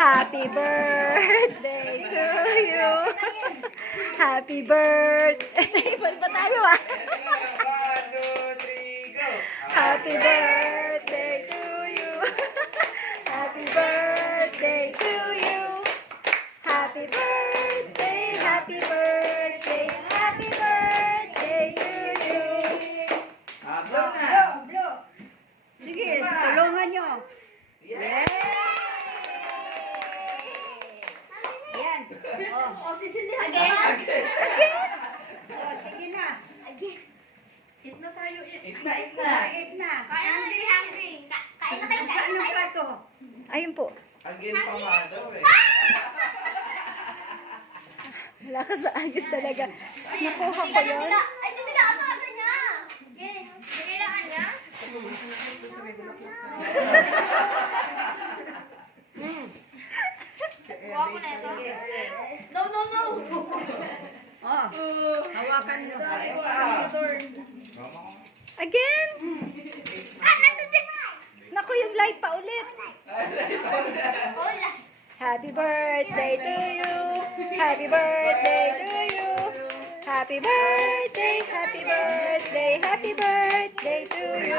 Happy birthday to you. Happy birthday. Ipan pa tayo ah. 1, 2, 3, go! Happy birthday to you. Happy birthday to you. Happy birthday, happy birthday, happy birthday to you. Blow na! Blow. Sige, tulungan nyo. Yeah! Yan. Oh, sisindi. Again? Oh, sige na. Eat na tayo, eat. Eat na! Eat na. Kain na, hungry. Kain na tayo, Saan kain yung na tayo. plato? Ayun po. Again pa nga daw eh. Wala ka sa agis talaga. Nakuha ko yun. Ay, titiga ako agad niya. Okay. Kailangan niya? Kuha ko na ito. No. Oh, hawakan nyo. Again. Ah, nandun din. Naku, yung light pa ulit. Hola. Happy birthday to you. Happy birthday to you. Happy birthday, happy birthday, happy birthday to you.